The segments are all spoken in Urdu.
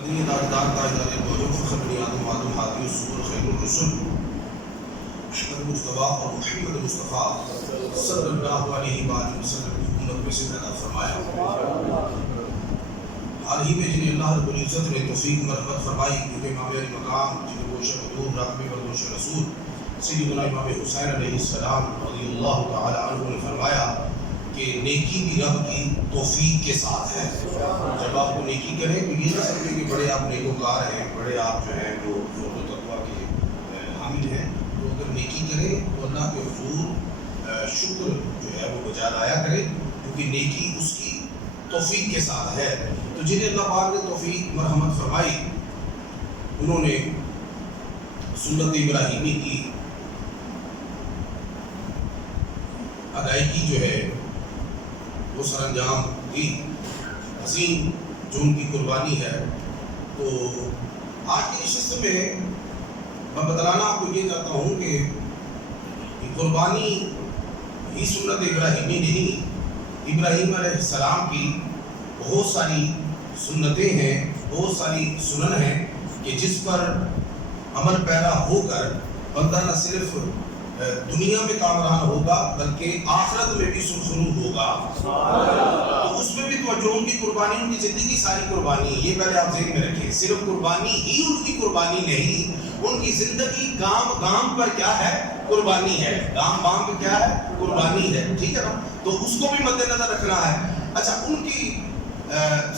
مدنی تاجدار تاجدار الوجود فخر بنی آدم آدم ہادی الصور خیر الرسل احمد مصطفیٰ اور محمد مصطفیٰ صلی اللہ علیہ وآلہ وسلم کی امت میں سے پیدا فرمایا۔ حال ہی میں جنہیں اللہ رب العزت نے توفیق مرحمت فرمائی کیونکہ امام علی مقام جنہیں گوش حضور رقم بردوش رسول سیدنا امام حسین علیہ السلام رضی اللہ تعالی عنہ نے فرمایا کہ نیکی بھی رب کی توفیق کے ساتھ ہے۔ جب آپ کو نیکی کریں تو یہ نہ سمجھیں کہ بڑے آپ نیکوکار ہیں، بڑے آپ جو ہیں وہ زہد و تقویٰ کے حامل ہیں، تو اگر نیکی کریں تو اللہ کے حضور شکر جو ہے وہ بجا لایا کریں، کیونکہ نیکی اس کی توفیق کے ساتھ ہے۔ تو جنہیں اللہ پاک نے توفیق مرحمت فرمائی انہوں نے سنت ابراہیمی کی ادائیگی جو ہے وہ سر انجام دی، عظیم جو ان کی قربانی ہے۔ تو آج کی نشست میں میں بتلانا آپ کو یہ چاہتا ہوں کہ قربانی ہی سنت ابراہیمی نہیں، ابراہیم علیہ السلام کی بہت ساری سنتیں ہیں، بہت ساری سنن ہیں کہ جس پر عمل پیرا ہو کر بندہ نہ صرف دنیا میں کامران ہوگا بلکہ آخرت میں بھی سرخرو ہوگا۔ تو اس میں بھی توجہ، ان کی قربانی، ان کی زندگی ساری قربانی، یہ پہلے آپ ذہن میں رکھیں، صرف قربانی ہی ان کی قربانی نہیں، ان کی زندگی گام گام پر کیا ہے؟ قربانی ہے، گام گام پر کیا ہے؟ قربانی ہے، ٹھیک ہے نا؟ تو اس کو بھی مد نظر رکھنا ہے۔ اچھا، ان کی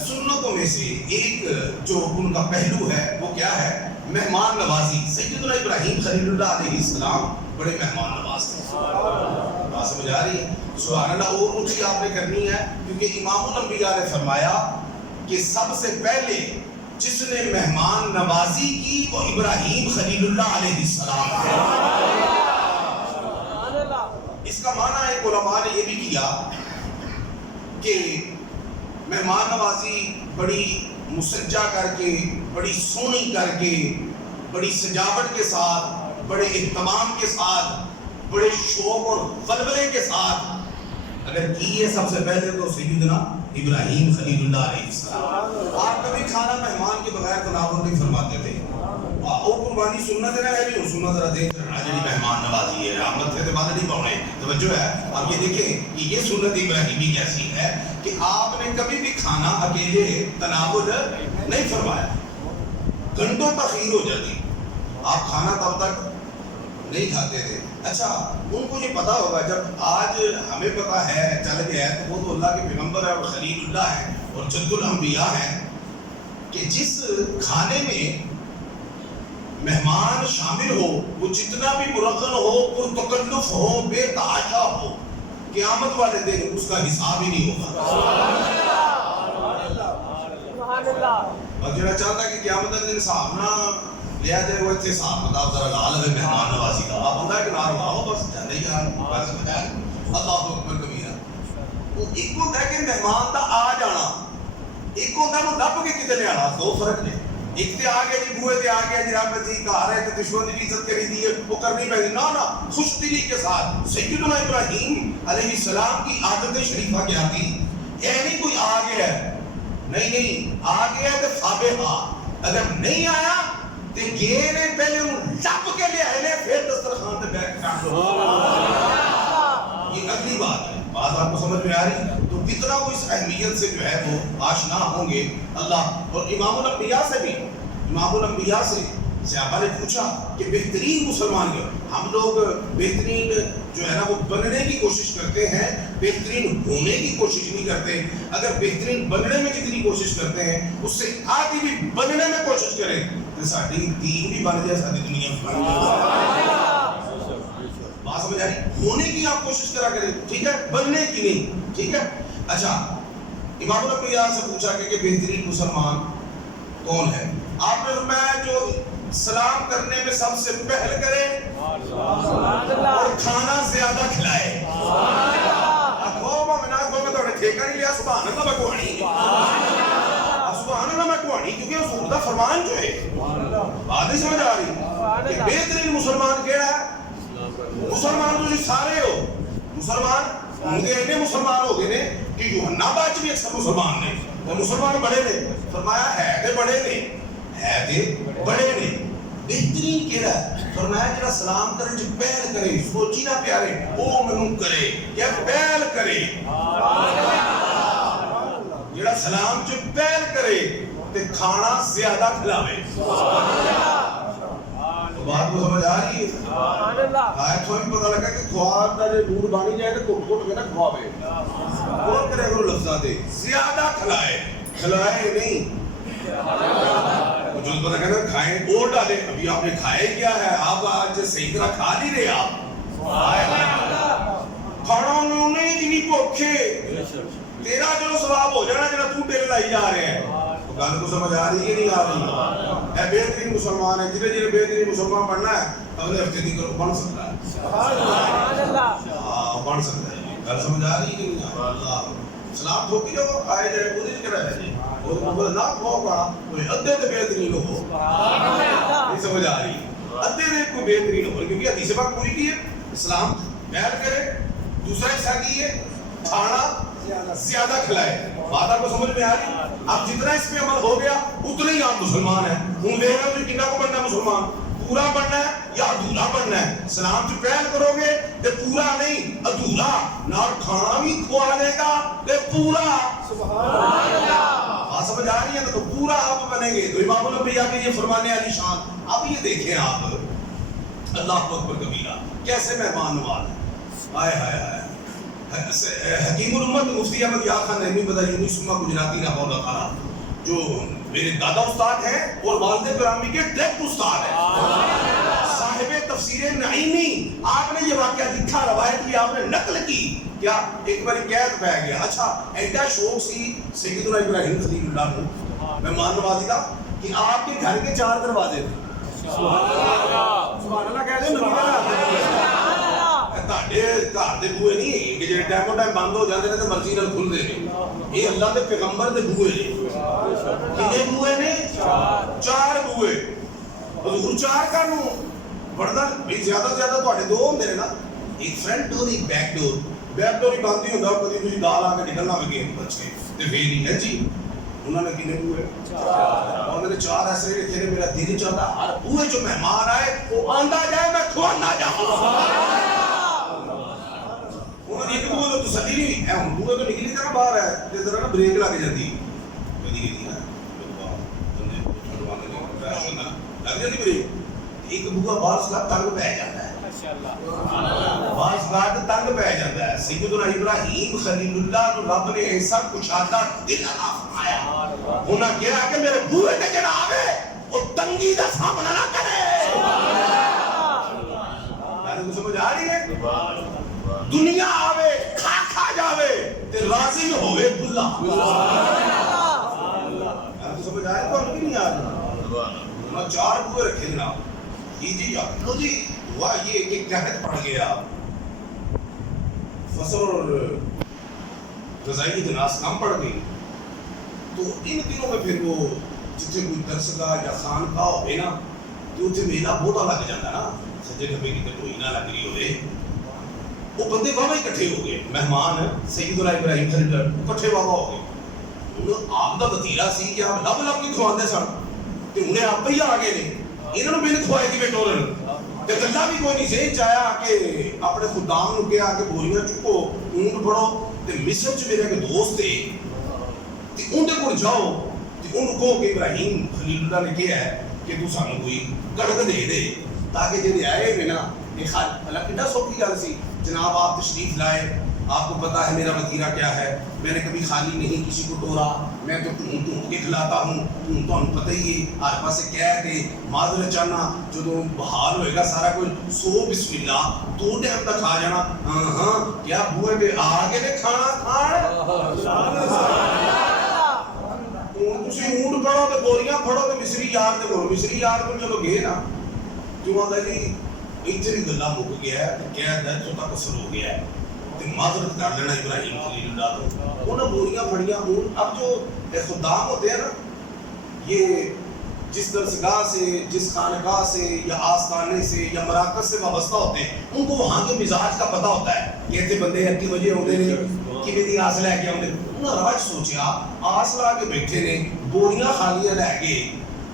سنتوں میں سے ایک جو ان کا پہلو ہے وہ کیا ہے؟ مہمان نوازی۔ سیدنا ابراہیم خلیل اللہ علیہ السلام بڑے مہمان نواز تھے۔ بات سمجھ آ رہی ہے؟ سبحان اللہ۔ اور اونچی آپ نے کرنی ہے کیونکہ امام الانبیاء نے فرمایا کہ سب سے پہلے جس نے مہمان نوازی کی وہ ابراہیم خلیل اللہ علیہ السلام ہے۔ اس کا معنی ایک علماء نے یہ بھی کیا کہ مہمان نوازی بڑی مسجع کر کے، بڑی سونی کر کے، بڑی سجاوٹ کے ساتھ، بڑے اہتمام کے ساتھ، بڑے شوق اور غلبلے کے ساتھ اگر کی ہے سب سے پہلے تو سیدنا ابراہیم خلیل اللہ علیہ السلام۔ آپ کبھی کھانا مہمان کے بغیر تناول نہیں فرماتے تھے۔ وہ قربانی سنت ہے بھی، سنت ذرا دیکھ رہا جی مہمان نوازی ہے، آمد تھے بعد نہیں پاؤنے توجہ ہے۔ اب یہ دیکھیں کہ یہ سنت ابراہیمی کیسی ہے کہ آپ نے کبھی بھی کھانا اکیلے تناول نہیں فرمایا، گھنٹوں تاخیر ہو جاتی، آپ کھانا تب تک نہیں کھاتے تھے۔ اچھا، ان کو یہ پتا ہوگا، جب آج ہمیں پتا ہے چل گیا ہے تو وہ تو اللہ کے پیغمبر ہے اور خلیل اللہ ہے اور جد الانبیاء ہیں، کہ جس کھانے میں مہمان شامل ہو وہ جتنا بھی مرغن ہو، پرتکلف ہو، بے تحاشا ہو، قیامت والے دن اس کا حساب ہی نہیں ہوگا۔ اور جنہا چاہتا ہے کہ قیامت والے دن حساب نہ لیا جائے، وہ اتنے حساب مطاب ذرا لال ہے مہمان نوازی کا، آپ بندہ کہ نار ہوا بس جانے گیا بس بجائے اللہ اکبر کبیرہ۔ وہ ایک ہوتا ہے کہ مہمان دا آ جانا، ایک ہوتا ہے وہ لپ کے کتنے آنا، دو فرق نے۔ ایک تے آ گیا جی، بوئے تے آ گیا جی، رب جی کہا رہے تو دشمن دی عزت کری دی ہے، وہ کرنی پہنی، نا خوش دلی کے ساتھ۔ سیدنا ابراہیم علیہ السلام کی عادت شریفہ کیا تھی؟ یہ نہیں کوئی آ گیا ہے، نہیں آ گیا ہے تو فابہا، اگر نہیں آیا تو گیرے پہلے انہوں لپ کے لے آئے لے پھر دسترخوان تے بیٹھ کر لو۔ یہ اگلی بات ہے، بات آپ کو سمجھ میں آ رہی؟ تو کتنا وہ اس اہمیت سے جو ہے وہ آشنا ہوں گے اللہ۔ اور امام الانبیاء سے بھی، امام الانبیاء سے صحابہ نے پوچھا کہ بہترین مسلمان کیا؟ ہم لوگ بہترین جو ہے نا وہ بننے کی کوشش کرتے ہیں، بہترین ہونے کی کوشش نہیں کرتے۔ اگر بہترین بننے میں جتنی کوشش کرتے ہیں اس سے آگے بھی بننے میں کوشش کریں تو ساری دین بھی بن جائے، ساری دنیا بھی بن جائے۔ بات سمجھ آ رہی؟ ہونے کی آپ کوشش کرا کریں، ٹھیک ہے، بننے کی نہیں، ٹھیک ہے۔ اچھا، امام الانبیاء سے پوچھا کہ بہترین مسلمان کون ہے؟ آپ نے فرمایا جو سلام کرنے میں سب سے پہل کرے اور کھانا زیادہ کھلائے۔ اکھو میں توڑے ٹھیکہ نہیں لیا، سبحان اللہ میں کوہانی، سبحان اللہ میں کوہانی، کیونکہ حضور دا فرمان جو ہے بات نہیں سمجھ آ رہی کہ بہترین مسلمان کیڑا ہے؟ مسلمان تو سارے ہو، مسلمان مجھے اینے مسلمان ہو گئے نے کہ یوحنا باچ بھی اکثر مسلمان نے، مسلمان بڑے نے، فرمایا ہے تے بڑے نے، ہے تے بڑے نے، بہترین کیڑا ہے؟ فرمایا جڑا سلام کرن چ پہل کرے، سوچی نہ پیارے او منوں کرے، کیا پہل کرے، جڑا سلام چ پہل کرے تے کھانا زیادہ کھلاوے۔ بات کو سمجھ آ رہی ہے؟ آیت تو پتہ لگا کہ خواب دا جو دودھ بانی جائے تو گھٹ گھٹ کے نہ کھواوے، غور کرے کرو لفظاں تے، زیادہ کھلائے، کھلائے نہیں۔ جو پتہ کہنا کھائیں اور ڈالے، ابھی آپ نے کھائے کیا ہے؟ آپ آج صحیح طرح کھا نہیں رہے، آپ کھانا نہیں جنی بھوکے، تیرا جو ثواب ہو جانا جنہا تو ٹیل لائی جا رہے ہیں۔ گل کو سمجھ آ رہی ہے نہیں آ رہی؟ اے بہترین مسلمان ہے، جنہیں جنہیں بہترین مسلمان بننا ہے اگلے ہفتے دی کرو، بن سکتا ہے، بن سکتا ہے۔ گل سمجھ آ رہی ہے نہیں آ رہی؟ سلام ٹھوکی جو آئے جائے وہ نہیں کرا ہے جی، وہ نہ کھو گا کوئی ادھے تے بہترین ہو، نہیں سمجھ آ رہی؟ ادھے تے کوئی بہترین ہو، کیونکہ حدیث پاک پوری کی ہے، اسلام پہل کرے، دوسرا حصہ کی ہے کھانا زیادہ کھلائے۔ بات آپ کو سمجھ میں آ رہی؟ اب جتنا اس پہ عمل ہو گیا اتنے ہی آپ مسلمان ہیں۔ ہوں دیکھ رہے ہو کتنا کو بننا ہے مسلمان؟ پورا بننا ہے یا ادھورا بننا ہے؟ سلام جو پہل کرو گے تو پورا نہیں ادھورا، نہ کھانا بھی کھوا دے گا کہ پورا۔ سبحان اللہ، بات سمجھ آ رہی ہے؟ تو پورا آپ بنیں گے۔ تو امام الانبیاء کے یہ فرمانے علی شان، اب یہ دیکھیں آپ، اللہ اکبر کبیرہ، کیسے مہمان نواز ہے، آئے ہائے ہائے۔ حکیم الامت مفتی احمد یار خان نعیمی بدایونی سما گجراتی رحمہ اللہ تعالیٰ، جو میرے دادا استاد ہیں اور والد گرامی کے ڈائریکٹ استاد ہیں، صاحب تفسیر نعیمی، آپ نے یہ واقعہ لکھا، روایت کی، آپ نے نقل کی، کیا ایک بار قید پہ گیا، اچھا ایڈا شوق سی سیدنا ابراہیم خلیل اللہ کو مہمان نوازی تھا کہ آپ کے گھر کے 4 دروازے تھے۔ سبحان اللہ کہہ دیں، نبی کا تاڑے گھر دے بوئے نہیں کہ جڑے ٹائم ٹائم بند ہو جاندے نے تے مرضی نال کھل دے نے، یہ اللہ دے پیغمبر دے بوئے نے۔ کنے بوئے نے؟ 4 بوئے۔ حضور 4 کانوں بڑھنا بھی زیادہ سے زیادہ تواڈے 2 ہوندے نے نا، ایک فرنٹ ڈور ایک بیک ڈور۔ بیک ڈور ہی بند ہی ہوندا، کدی کوئی گال آ کے نکلنا ہوے بچے تے پھر ہی ہے جی۔ انہوں نے کنے بوئے؟ 4۔ انہوں نے 4 ایسے لکھے نے، میرا دل چاہتا ہر بوئے جو مہمان آئے وہ آندا جائے، میں کھوانا جاؤں۔ انہوں نے ایک بوئے تو تسلی نہیں ہوئی، ہوں بوئے تو نکلی طرح باہر ہے، تے ذرا نا بریک لگ جاندی کدی کدی نا، بندے چھڑوانے نے کریش ہوندا لگ جاندی بریک، ایک بوئے باہر سے تنگ پہ جاتا ہے، ماشاءاللہ باہر سے تنگ پہ جاتا ہے۔ سیدنا ابراہیم خلیل اللہ کو رب نے ایسا کشادہ دل عطا فرمایا، انہاں کہا کہ میرے بوئے تے جڑا آوے وہ تنگی دا سامنا نہ کرے۔ میں سمجھ آ رہی ہے؟ دنیا آوے کھا کھا جاوے تے راضی ہوئے بلا۔ تو سمجھ آئے تو ہم کی نہیں آ رہی؟ میں 4 بوئے رکھے جناب، جی لو جی ہوا یہ ایک قحط پڑ گیا، فصل اور غذائی اجناس کم پڑ گئی، تو ان دنوں میں پھر وہ جتنے کوئی درسگاہ یا خانقاہ ہوئے نا تو اتنے میلہ بہت لگ جاتا نا، سجے کبھی کی کوئی نہ لگ رہی ہوئے، وہ بندے بابا اکٹھے ہو گئے، مہمان سیدنا ابراہیم خلیل اکٹھے بابا ہو گئے۔ انہوں آپ دا وطیرہ سی کہ آپ لب لب کے کھواندے سن تے انہیں آپ ہی آ گئے نے، انہوں نے بن کھوائے کی بیٹورن تے گلا بھی کوئی نہیں ذہن چایا کہ اپنے خدام نو کہا کہ بوریاں چکو اونٹ پڑو تے مصر چ میرے ایک دوست تھے تے اونٹے کول جاؤ تے انہوں کہو کہ ابراہیم خلیل اللہ نے کہا ہے کہ تو سانو کوئی کڑک دے دے تاکہ جے آئے میں نا یہ خال اللہ کتنا سوکھی گل سی، جناب آپ تشریف لائے، آپ کو پتا ہے میرا وطیرہ کیا ہے، میں نے کبھی خالی نہیں کسی کو ٹورا، میں تو ٹھون کے کھلاتا ہوں، تو ہم پتہ ہی ہے ہر پاسے کہہ کے معذرت چاہنا جو بحال ہوئے گا سارا کوئی سو بسم اللہ 2 ٹائم تک کھا جانا۔ ہاں کیا بوئے پہ آگے نے کھانا کھان تسی اونٹ پڑھو تو بوریاں پڑھو تو مصری یار دے بولو، مصری یار کو چلو گئے نا جو آدھا جی اتنے بھی گلا مک گیا ہے، کہہ دے تو تک اثر ہو گیا ہے، تو معذرت کر لینا ابراہیم خلیل اللہ کو۔ انہوں بوریاں پڑیاں ہوں، اب جو خدام ہوتے ہیں نا یہ جس درسگاہ سے جس خانقاہ سے یا آستانے سے یا مراکز سے وابستہ ہوتے ہیں ان کو وہاں کے مزاج کا پتہ ہوتا ہے کہ ایسے بندے اکی وجہ ہوتے ہیں کہ میری آس لے کے آتے ہیں، انہوں نے راج سوچیا آس لا کے بیٹھے نے بوریاں خالیاں لے گئے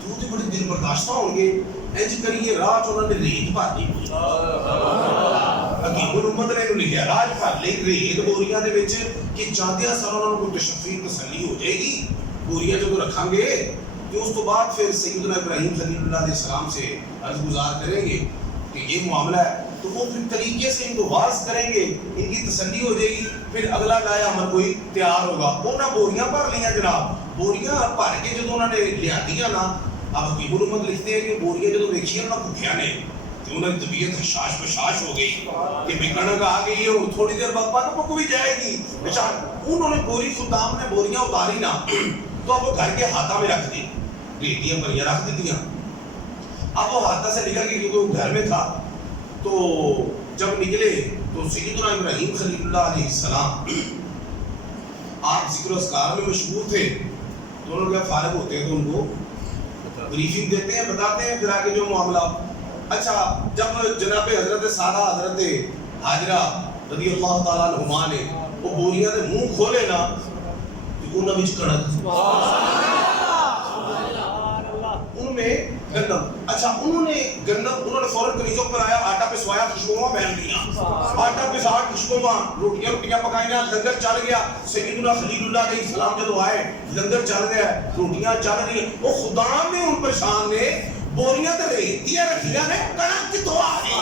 تو بڑے دل برداشتہ ہوں گے انج کریے راہ چ انہوں نے ریت بھر لی حکیم الامت نے لکھا راج بھر لی ریت بوریاں دے وچ کہ چاہدیاں سر انہوں نے کوئی تشفی تسلی ہو جائے گی بوریاں جب رکھیں گے تو اس تو بعد پھر سیدنا ابراہیم خلیل اللہ علیہ السلام سے عرض گزار کریں گے کہ یہ معاملہ ہے تو وہ پھر طریقے سے ان کو واضح کریں گے ان کی تسلی ہو جائے گی پھر اگلا لایا عمل کوئی تیار ہوگا انہاں بوریاں بھر لیا جناب بوریاں بھر کے جب انہوں نے لیا دیا نا اب حکیم الامت لکھتے ہیں کہ بوریاں جب دیکھیے نا بھوکھیا نے تو انہوں نے طبیعت حشاش بشاش ہو گئی کہ بھئی کڑک آ گئی ہے اور تھوڑی دیر بعد پتہ پک بھی جائے گی انہوں نے بوری خدام نے بوریاں اتاری نا تو اب وہ گھر کے ہاتھا میں رکھ دی ریتیاں بھریاں رکھ دی دیا اب وہ ہاتھا سے نکل کے کیونکہ وہ گھر میں تھا تو جب نکلے تو سیدنا ابراہیم خلیل اللہ علیہ السلام آپ ذکر و اذکار میں مشغول تھے تو انہوں نے فارغ ہوتے ہیں تو ان کو بریفنگ دیتے ہیں بتاتے ہیں پھر آگے جو معاملہ اچھا جب جناب حضرت سارا حضرت حاجرہ رضی اللہ تعالیٰ عنہما نے وہ بوریاں دے منہ کھولے نا تو انہوں نے کڑک ان میں گندم اچھا انہوں نے فوراً کمیزوں پر آیا آٹا پسوایا خوشبوواں پہن لیا آٹا پسا خوشبوواں روٹیاں پکائیاں لنگر چل گیا سیدنا خلیل اللہ علیہ السلام جب آئے لنگر چل گیا روٹیاں چل رہی ہیں وہ خدا نے ان پریشان نے بوریاں تے ریتیاں رکھیاں نے کڑک کتوں آ گئی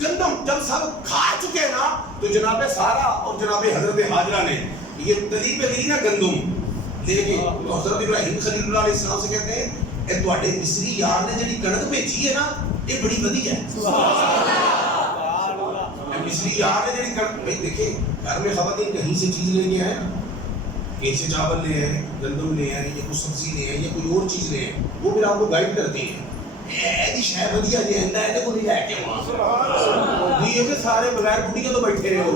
گندم جب سب کھا چکے نا تو جناب سارا اور جناب حضرت حاجرہ نے یہ تلی پہ لی نا گندم لے کے تو حضرت ابراہیم خلیل اللہ علیہ السلام سے کہتے ہیں اے تواڈے مصری یار نے جڑی کڑک بھیجی ہے نا یہ بڑی ودی ہے سبحان اللہ مصری یار نے جڑی کڑک بھائی دیکھیں گھر میں خواتین کہیں سے چیز لے کے آئے نا کہیں سے چاول لے آئے گندم لے آئے یا کوئی سبزی لے آئے یا کوئی اور چیز لے آئے وہ پھر آپ کو گائیڈ کرتے ہیں اے دی شے ودیا جی ہندا ہے کو نہیں لے کے وہاں سبحان اللہ یہ کہ سارے بغیر بڑھیاں تو بیٹھے ہو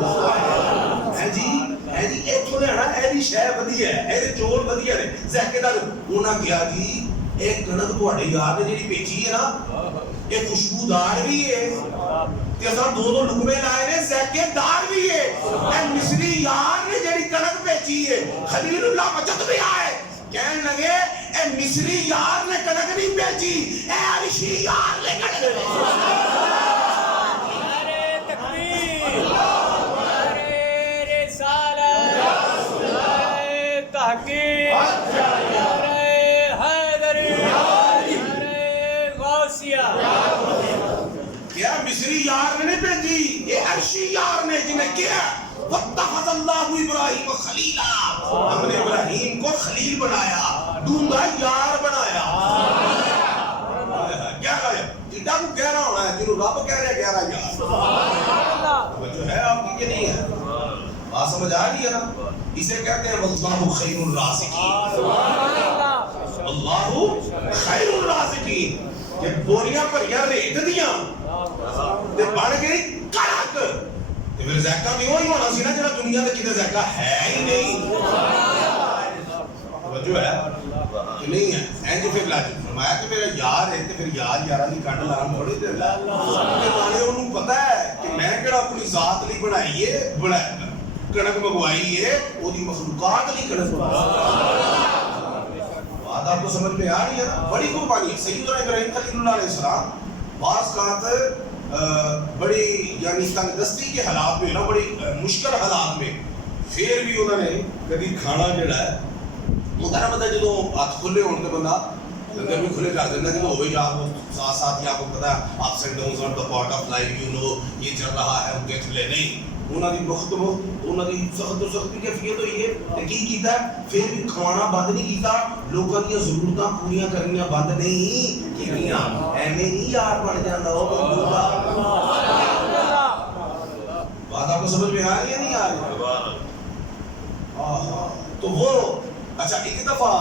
ہے جی ایتھوں لینا ایدی شے ودیا ہے ایدے چول ودیا نے زہکے دار انہاں کیا جی ایک کڑک تواڈے یار نے جڑی بھیجی ہے نا یہ خوشبودار بھی ہے تے اساں دو لقمے لائے نے زہکے دار بھی ہے اے مصری یار نے جڑی کڑک بھیجی ہے خلیل اللہ مجد بھی آئے کہنے لگے اے مصری یار نے کڑک نہیں بھیجی اے عرشی یار نے کڑک بھیجی کیا مصری یار نے نہیں بھیجی یہ عرشی یار نے جنہیں کیا وَاتَّخَذَ اللَّهُ إِبْرَاهِيمَ خَلِيلًا ہم نے ابراہیم کو خلیل بنایا ڈونگا یار بنایا گہرا جڈا کو گہرا ہونا ہے جنہوں رب کہہ رہے گہرا یار جو ہے آپ کی کہ نہیں ہے بات سمجھ آ رہی ہے نا اسے کہتے ہیں واللہ خیر الرازقین اللہ خیر الرازقین کہ بوریاں بھریاں ریت دیاں تے بن گئی کڑک تے پھر ذائقہ بھی وہی ہونا سی نا جڑا دنیا تے کتے ذائقہ ہے ہی نہیں توجہ ہے کہ نہیں ہے اینج پھر لاج فرمایا کہ میرا یار ہے تے پھر یار دی کنڈ لانا تھوڑی دے کہ مانے انہوں پتہ ہے کہ میں کیڑا اپنی ذات ਲਈ ਬਣਾਈ ہے بڑا کڑک منگوائی ہے وہ دی مخلوقات ਲਈ کڑک بات آپ کو سمجھ میں آ رہی ہے نا بڑی قربانی ہے سیدنا ابراہیم خلیل اللہ علیہ السلام بعض کہت بڑی یعنی تنگ دستی کے حالات میں نا بڑی مشکل حالات میں پھر بھی انہوں نے کبھی کھانا جڑا ہے ہوتا نا بندہ جدو ہاتھ کھلے ہونے کے بندہ لنگر بھی کھلے کر دینا جدو ہوئے جا ساتھ ساتھ ہی آپ کو پتا ہے آپ سے downs on the part of life you know یہ چل رہا ہے ان کے تھلے نہیں انہوں نے مختلف انہوں نے سخت و سختی کیفیت ہوئی ہے کی کیتا ہے پھر بھی کھوانا بند نہیں کیتا لوگوں کی ضرورتاں پوریاں کرنیاں بند نہیں کیتیاں ایویں نہیں یار بن جاندا او بندہ بات آپ کو سمجھ میں آ رہی ہے نہیں آ رہی تو وہ اچھا ایک دفعہ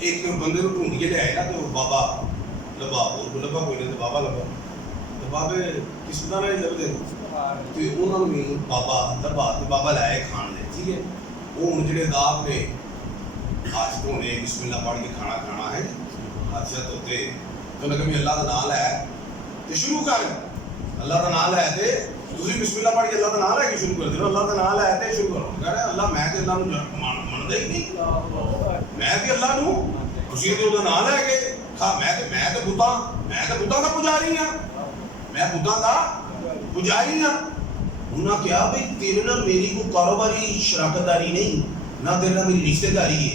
ایک بندے کو ڈھونڈ کے لے آئے نا تو بابا لبا لبا کوئی نہیں تو بابا لبا تو بابے کس طرح نہیں لبدے تو انہوں نے بابا لبا تو بابا لائے کھان لے ٹھیک ہے وہ ان جڑے داغ نے آج تو نے بسم اللہ پڑھ کے کھانا کھانا ہے حاجت ہوتے تو لگا میں اللہ کا نام لایا تو شروع کر اللہ کا نام لایا تے دوسری بسم اللہ پڑھ کے اللہ کا نام لے کے شروع کر دے اللہ کا نام لایا تے شروع کرو کہہ رہے اللہ میں تے اللہ نو ਜਾਣਦਾ ਹੀ ਨਹੀਂ। ਮੈਂ ਤੇ ਅੱਲਾ ਨੂੰ, ਤੁਸੀਂ ਤੇ ਉਹਦਾ ਨਾਂ ਲੈ ਕੇ ਮੈਂ ਤੇ ਬੁੱਤਾਂ ਦਾ ਪੁਜਾਰੀ ਆ, ਮੈਂ ਬੁੱਤਾਂ ਦਾ ਪੁਜਾਰੀ ਆ। ਉਹਨਾਂ ਕਿਹਾ ਵੀ ਤੇਰੇ ਨਾਲ ਮੇਰੀ ਕੋਈ ਕਾਰੋਬਾਰੀ ਸ਼ਰਾਕਤਦਾਰੀ ਨਹੀਂ, ਨਾ ਤੇਰੇ ਨਾਲ ਮੇਰੀ ਰਿਸ਼ਤੇਦਾਰੀ ਹੈ।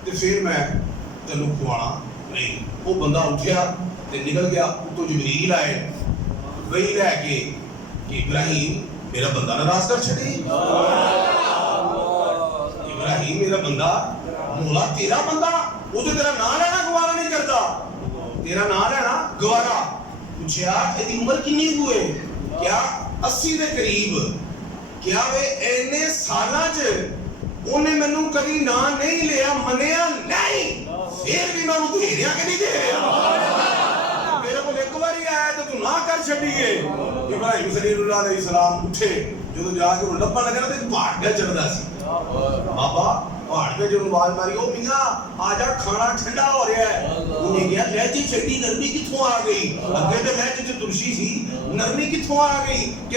ਤੇ ਫਿਰ ਮੈਂ ਤੈਨੂੰ ਖਵਾਣਾ ਨਹੀਂ। ਉਹ ਬੰਦਾ ਉੱਠਿਆ ਤੇ ਨਿਕਲ ਗਿਆ। ਉਤੋਂ ਜਬਰੀਲ ਆਏ ਵਹੀ ਲੈ ਕੇ ਕਿ ਇਬਰਾਹੀਮ ਮੇਰਾ ਬੰਦਾ ਨਾਰਾਜ਼ ਕਰ ਛੱਡੀ। ਇਬਰਾਹੀਮ ਮੇਰਾ ਬੰਦਾ, ਮੌਲਾ ਤੇਰਾ ਬੰਦਾ, ਉਹ ਤੇ ਤੇਰਾ ਨਾਂ ਲੈਣਾ ਗਵਾਰਾ ਨਹੀਂ ਕਰਦਾ, ਤੇਰਾ ਨਾਂ ਲੈਣਾ ਗਵਾਰਾ। ਪੁੱਛਿਆ ਇਹਦੀ ਉਮਰ ਕਿੰਨੀ ਹੋਏ? ਕਿਆ 80 ਦੇ ਕਰੀਬ। ਕਿਆ ਵੇ ਇੰਨੇ ਸਾਲਾਂ 'ਚ ਉਹਨੇ ਮੈਨੂੰ ਕਦੀ ਨਾਂ ਨਹੀਂ ਲਿਆ, ਮੰਨਿਆ ਨਹੀਂ, ਫਿਰ ਵੀ ਮੈਂ ਉਹਨੂੰ ਦੇ ਰਿਹਾ ਕਿ ਨਹੀਂ ਦੇ ਰਿਹਾ? ਮੇਰੇ ਕੋਲ ਇੱਕ ਵਾਰੀ ਆਇਆ ਤੇ ਤੂੰ ਨਾ ਕਰ ਛੱਡੀਏ। ਇਬਰਾਹੀਮ ਸਲੀਲੁੱਲਾਹ ਅਲੈਹਿ ਸਲਾਮ ਉੱਠੇ, ਜਦੋਂ ਜਾ ਕੇ ਉਹ ਲੱਭਣ ਲੱਗਾ ਤੇ ਪਹਾੜ ਤੇ ਚੜਦਾ ਸੀ। ਬਾਬਾ ਪਹਾੜ ਤੇ ਜਦੋਂ ਆਵਾਜ਼ ਮਾਰੀ, ਉਹ ਮੀਆਂ ਆ ਜਾ ਖਾਣਾ ਠੰਡਾ ਹੋ ਰਿਹਾ ਹੈ। ਉਹਨੇ ਕਿਹਾ ਲਹਿਜੇ ਛੱਡੀ, ਨਰਮੀ ਕਿੱਥੋਂ ਆ ਗਈ? ਅੱਗੇ ਤੇ ਲਹਿਜੇ 'ਚ ਤੁਰਸ਼ੀ ਸੀ, ਨਰਮੀ ਕਿੱਥੋਂ ਆ ਗਈ? ਕਿ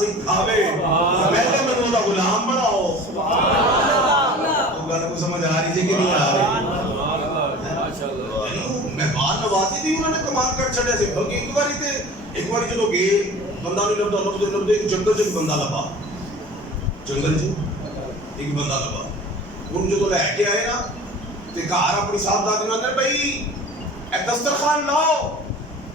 ਸਹੀ ਖਾਵੇ। ਪਹਿਲੇ ਮੈਨੂੰ ਉਹਦਾ ਗੁਲਾਮ ਬਣਾਓ। ਉਹ ਗੱਲ ਕੋ ਸਮਝ ਆ ਰਹੀ ਹੈ ਕਿ ਨਹੀਂ ਆ ਰਹੀ? ਮਾਸ਼ਾਅੱਲਾ। ਮਹਿਮਾਨ ਨਵਾਜ਼ੀ ਦੀ ਉਹਨਾਂ ਨੇ ਕਮਾਲ ਕਰ ਛੱਡਿਆ ਸੀ। ਬਲਕਿ ਇੱਕ ਵਾਰੀ ਜਦੋਂ ਗਏ, ਬੰਦਾ ਨਹੀਂ ਲੱਭਦੇ ਇੱਕ ਜੰਗਲ 'ਚ ਇੱਕ ਬੰਦਾ ਲੱਭਾ। ਜੰਗਲ 'ਚ ਇੱਕ ਬੰਦਾ ਲੱਭਾ। ਉਹਨੂੰ ਜਦੋਂ ਲੈ ਕੇ ਆਏ ਨਾ ਤੇ ਘਰ ਆਪਣੀ ਸਾਹਿਬਜ਼ਾਦੀ ਨੂੰ ਅੰਦਰ ਬਈ ਇਹ ਦਸਤਰਖਾਨ ਲਾਓ,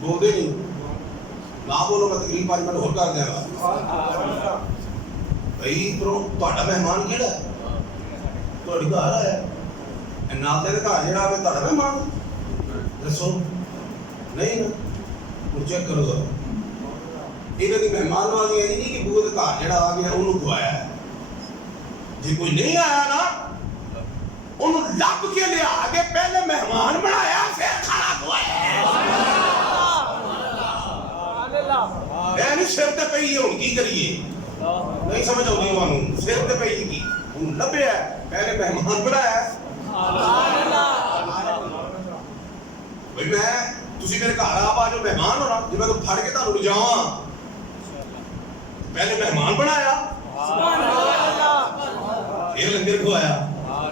ਬੋਲਦੇ ਨਹੀਂ ਨਾ ਬੋਲੋ। ਮੈਂ ਤਕਰੀਬ 5 ਮਿੰਟ ਹੋਰ ਕਰ ਦਿਆਂਗਾ। ਭਾਈ ਤੁਹਾਡਾ ਮਹਿਮਾਨ ਕਿਹੜਾ? ਤੁਹਾਡੇ ਘਰ ਆਇਆ ਨਾਲ ਦੇ ਘਰ ਜਿਹੜਾ ਆਵੇ ਤੁਹਾਡਾ ਮਹਿਮਾਨ ਦੱਸੋ? ਨਹੀਂ ਨਾ, ਉਹ ਚੈੱਕ ਕਰੋ ਜ਼ਰਾ। ਇਹਨਾਂ ਦੀ ਮਹਿਮਾਨ ਨਵਾਜ਼ੀ ਇਹ ਨਹੀਂ ਕਿ ਬੂਹੇ ਦੇ ਘਰ ਜਿਹੜਾ ਆ ਗਿਆ ਉਹਨੂੰ ਖਵਾਇਆ। ਜੇ ਕੋਈ ਨਹੀਂ ਆਇਆ ਨਾ ਉਹਨੂੰ ਲੱਭ ਕੇ ਲਿਆ ਕੇ ਪਹਿਲੇ ਮਹਿਮਾਨ ਬਣਾਇਆ, ਫਿਰ ਖਾਣਾ ਖਵਾਇਆ। ਇਹਨੂੰ ਸਿਰ ਤੇ ਪਈ ਹੁਣ ਕੀ ਕਰੀਏ? ਨਹੀਂ ਸਮਝ ਆਉਂਦੀ ਤੁਹਾਨੂੰ। ਸਿਰ ਤੇ ਪਈ ਕੀ? ਉਹਨੂੰ ਲੱਭਿਆ, ਪਹਿਲੇ ਮਹਿਮਾਨ ਬਣਾਇਆ। ਬਈ ਮੈਂ ਤੁਸੀਂ ਮੇਰੇ ਘਰ ਆ ਜੋ ਮਹਿਮਾਨ ਹੋਣਾ, ਜੇ ਮੈਂ ਫੜ ਕੇ ਤੁਹਾਨੂੰ ਲਿਜਾਵਾਂ, ਪਹਿਲੇ ਮਹਿਮਾਨ ਬਣਾਇਆ, ਫਿਰ ਲੰਗਰ ਖਵਾਇਆ।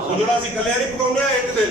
ਉਹ ਜਿਹੜਾ ਅਸੀਂ ਕੱਲੇ ਨਹੀਂ ਪਕਾਉਂਦੇ ਇੱਕ ਦਿਨ।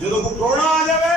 ਜਦੋਂ ਕੋਈ ਪ੍ਰਾਹੁਣਾ ਆ ਜਾਵੇ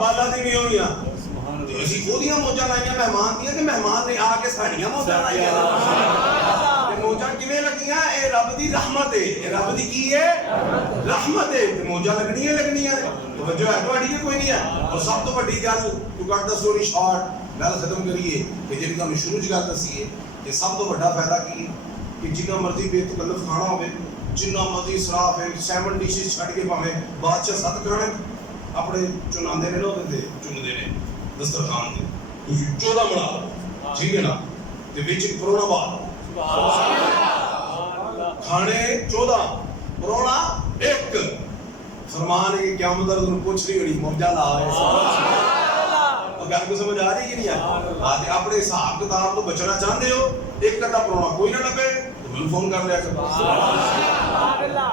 ਬਾਲਾ ਦੀ ਨਹੀਂ ਹੋਣੀਆਂ। ਅਸੀਂ ਉਹਦੀਆਂ ਮੌਜਾਂ ਲਾਈਆਂ ਮਹਿਮਾਨ ਦੀਆਂ, ਤੇ ਮਹਿਮਾਨ ਨੇ ਆ ਕੇ ਸਾਡੀਆਂ ਮੌਜਾਂ ਲਾਈਆਂ। ਤੇ ਮੌਜਾਂ ਕਿਵੇਂ ਲੱਗੀਆਂ? ਇਹ ਰੱਬ ਦੀ ਰਹਿਮਤ ਹੈ। ਇਹ ਰੱਬ ਦੀ ਕੀ ਹੈ? ਰਹਿਮਤ ਹੈ। ਤੇ ਮੌਜਾਂ ਲੱਗਣੀਆਂ ਨੇ। ਤਵੱਜੋ ਹੈ ਤੁਹਾਡੀ ਕਿ ਕੋਈ ਨਹੀਂ ਹੈ? ਔਰ ਸਭ ਤੋਂ ਵੱਡੀ ਗੱਲ, ਟੂ ਕੱਟ ਦਾ ਸਟੋਰੀ ਸ਼ਾਰਟ, ਗੱਲ ਖਤਮ ਕਰੀਏ ਕਿ ਜਿਹੜੀ ਤੁਹਾਨੂੰ ਸ਼ੁਰੂ 'ਚ ਗੱਲ ਦੱਸੀ ਹੈ, ਕਿ ਸਭ ਤੋਂ ਵੱਡਾ ਫਾਇਦਾ ਕੀ ਹੈ? ਕਿ ਜਿੰਨਾ ਮਰਜ਼ੀ ਬੇਤਕਲਫ ਖਾਣਾ ਹੋਵੇ جنہ مرضی اسراف ہے 7 ڈشز چھڈ کے پاویں بادشاہ 7 کھانے اپنے چناندے نے لو دے چندے نے دسترخوان دے تسی 14 بنا لو ٹھیک ہے نا تے وچ پرونا بعد سبحان اللہ کھانے 14 پرونا 1 فرمان ہے کہ قیامت تک پوچھ رہی گڑی موجہ لا رہے گل کو سمجھ آ رہی کہ نہیں آتی اپنے حساب کتاب تو بچنا چاہتے ہو ایک کتا پرونا کوئی نہ لگے تو مجھے فون کر لیا کرو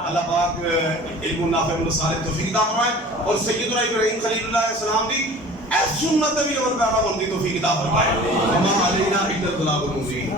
اللہ پاک علم نافع من صالح توفیق عطا فرمائے اور سیدنا ابراہیم خلیل اللہ علیہ السلام دی اس سنت بھی عمل پیرا بندی توفیق عطا فرمائے وما علینا الا البلاغ المبین